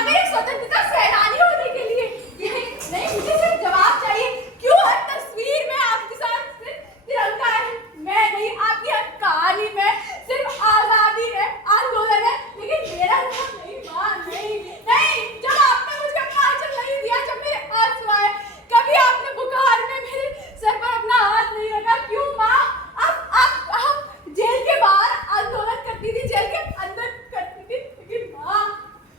या फिर एक स्वतंत्रता सेनानी होने के लिए? यही नहीं, मुझे सिर्फ जवाब चाहिए, क्यों हर तस्वीर में आपके साथ सिर्फ तिरंगा है? मैं नहीं, आपकी हर कहानी में सिर्फ आजादी है, आंदोलन है, लेकिन मेरा नाम नहीं मां, नहीं नहीं। जब आपने मुझे अपना आंचल नहीं दिया, जब मेरे आंसू आए, कभी आपने बुखार में मेरे सर पर अपना हाथ नहीं रखा, क्यों मां? आप जेल के बाहर आंदोलन करती थी, जेल के अंदर करती थी, लेकिन मां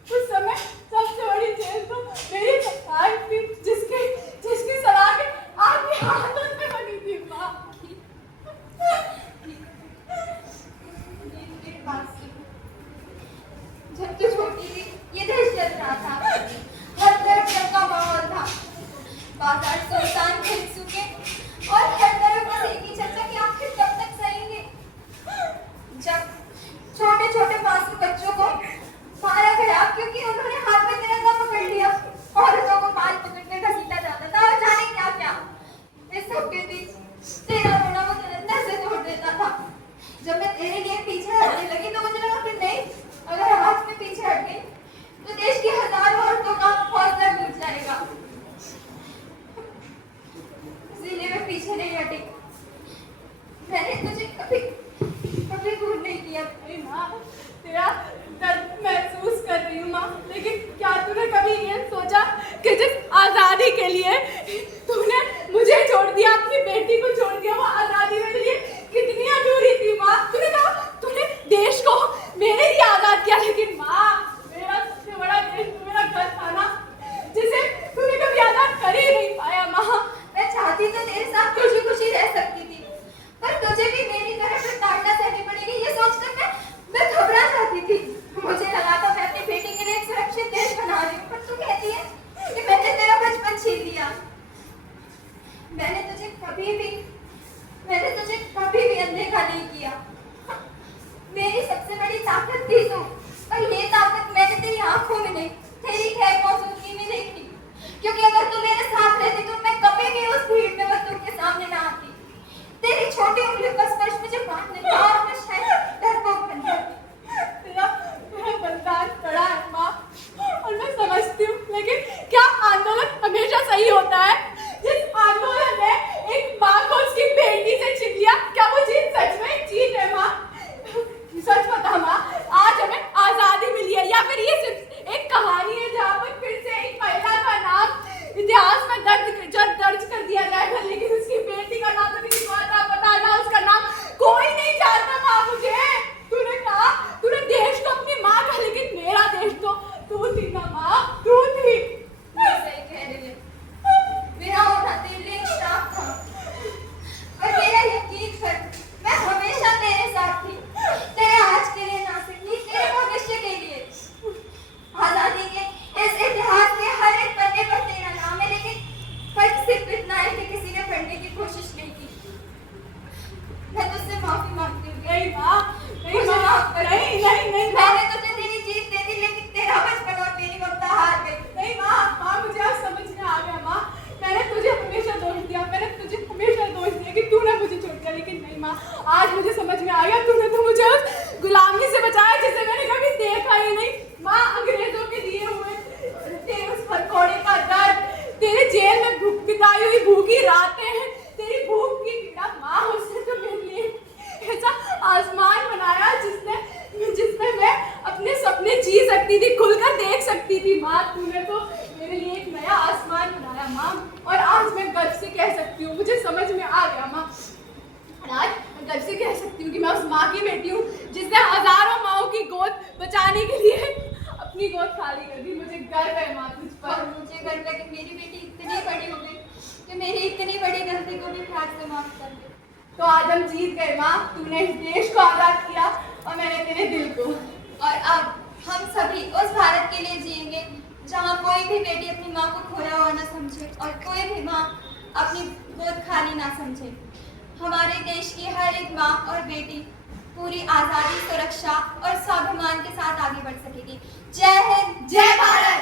उस समय सबसे बड़ी जेल तो मेरी सरकार थी, जिसकी सलाह आपके हाथों में बनी थी मां। जब तू छोटी थी ये देश चल रहा था, हर तरफ जंग का माहौल था, बाजार सुल्तान खरीद चुके और हर तरफ बस एक ही चर्चा कि आखिर कब तक सहेंगे। जब छोटे छोटे मासूम बच्चों को मारा गया क्योंकि उन्होंने हाथ में तिरंगा पकड़ लिया, औरतों को बाल पकड़कर घसीटा जाता था और जाने क्या क्या। इस सबके बीच तेरा रोना मुझे अंदर से तोड़ देता था। जब मैं तेरे लिए पीछे हटने लगी तो मुझे लगा कि नहीं, अगर आज मैं पीछे हट गई तो देश की हजारों औरतों का हौसला टूट जाएगा। इसीलिए मैं पीछे नहीं हटी। मैंने तुझे कभी कभी दूर नहीं किया। अरे माँ, तेरा दर्द महसूस कर रही हूँ माँ, लेकिन क्या तूने कभी ये सोचा कि जिस आजादी के लिए तूने मुझे छोड़ दिया, अपनी बेटी को छोड़ दिया, वो आजादी मेरे लिए कितनी अधूरी थी माँ? तूने कहा तूने देश को मेरे लिए आजाद किया, लेकिन माँ मेरा सबसे बड़ा देश तो मेरा घर था ना, जिसे तूने कभी आजाद कर ही नहीं पाया माँ। मैं चाहती तो तेरे साथ खुशी खुशी रह सकती थी, पर तुझे भी मेरी तरह प्रताड़ना सहनी पड़ेगी ये सोचकर मैं घबरा जाती थी। मुझे लगा था मैं अपनी बेटी के लिए एक सुरक्षित देश बना रही हूँ, पर तू कहती है कि मैंने तेरा बचपन छीन लिया। मैंने तुझे कभी भी अनदेखा नहीं किया। मेरी सबसे बड़ी ताकत थी तू, पर ये ताकत मैंने तेरी आंखों में नहीं, तेरी खैर मौजूदगी में देखी। क्योंकि अगर तू मेरे साथ रहती तो मैं कभी भी उस भीड़ में बंदूक के सामने ना आती। तेरी छोटी उंगलियों का स्पर्श मुझे काटने का और मैं शायद डरपोक बन जाती। तेरा बलिदान पड़ा है माँ, और मैं समझती हूँ, लेकिन क्या आंदोलन हमेशा सही होता है? जिस आंदोलन ने एक माँ को उसकी बेटी से छीन लिया, क्या वो जीत सच में जीत है माँ? सच बता माँ, आज हमें आजादी मिली है या फिर ये सिर्फ एक कहानी है जहाँ पर फिर से एक महिला का नाम इतिहास में दर्ज कर दिया जाएगा, लेकिन उसकी बेटी का नाम तो किसी को आता पता ना, उसका नाम कोई नहीं जानता माँ मुझे। तूने कहा तूने देश को अपनी माँ का, लेकिन मेरा देश तो तू थी ना माँ, तू थी। सही कह रही है, मेरा होना तेरे लिए एक श्राप था, पर मेरा यकीन कर मैं हमेशा तेरे साथ थी, तेरे आज के लिए ना सिर्फ तेरे भविष्य के लिए। आजादी के इस इतिहास के हर एक पन्ने पर तेरा नाम है, लेकिन फर्क सिर्फ इतना है कि किसी ने पढ़ने की कोशिश नहीं की। मैं तुझसे माफी मांगती हूँ। नहीं माँ, नहीं मुझे माफ कर। नहीं मैंने तुझे तेरी जीत दे दी, लेकिन तेरा बचपन और मेरी ममता हार गई। नहीं माँ, मुझे आज समझ में आ गया माँ, मैंने तुझे हमेशा दोष दिया, मैंने तुझे हमेशा दोष दिया कि तूने मुझे छोड़ दिया, लेकिन नहीं माँ, आज मुझे समझ में आ गया, तूने तो मुझे उस गुलामी से बचाया जिसे मैंने कभी देखा ही नहीं। माँ, अंग्रेजों के दिए हुए तेरे उस फरकोड़े का दर्द, तेरे जेल में बिताई हुई भूखी रातें, तेरी भूख की पीड़ा माँ, उसने तो मेरे लिए ऐसा आसमान बनाया जिसमें मैं अपने सपने जी सकती थी, खुलकर देख सकती थी माँ। तूने तो मेरे लिए एक नया आसमान बनाया माँ, और आज मैं गर्व से कह सकती हूँ, मुझे समझ में आ गया माँ, आज मैं गर्व से कह सकती हूँ कि मैं उस माँ की बेटी हूँ जिसने हजारों माँओं की गोद बचाने के लिए अपनी गोद खाली कर दी। मुझे गर्व है माँ तुझ पर। और मुझे गर्व है कि मेरी बेटी इतनी बड़ी हो गई कि मेरी इतनी बड़ी गलती को भी प्यार से माफ कर दे। तो आज हम जीत गए माँ, तूने इस देश को आजाद किया और मैंने तेरे दिल को। और अब हम सभी उस भारत के लिए जिएंगे जहाँ कोई भी बेटी अपनी माँ को खोया हुआ ना समझे और कोई भी माँ अपनी गोद खाली ना समझे। हमारे देश की हर एक माँ और बेटी पूरी आजादी, सुरक्षा और स्वाभिमान के साथ आगे बढ़ सकेगी। जय हिंद, जय भारत।